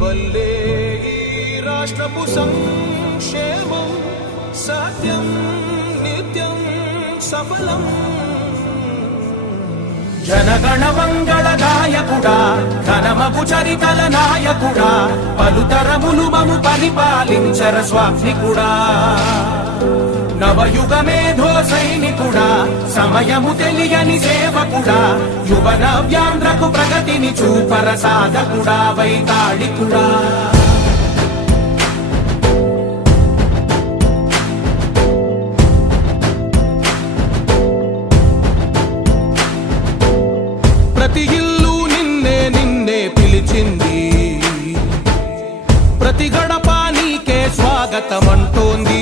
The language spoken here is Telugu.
వల్లే ఈ రాష్ట్రపు సంక్షేమం సత్యం నిత్యం సఫలం. జనగణ మంగళ గాయకుడా, ఘనమగు చరితల నాయకుడా, పలుతరములు మము పరిపాలించర స్వామికుడా. నవయుగ మేధో సైనికుడా, సమయము తెలియని సేవకుడా, యువన వ్యాంధ్రకు ప్రగతిని చూపర సాధకుడా, వైతాళికుడా. ప్రతి ఇల్లు నిన్నే నిన్నే పిలిచింది, ప్రతి గడప నీకే స్వాగతమంటోంది.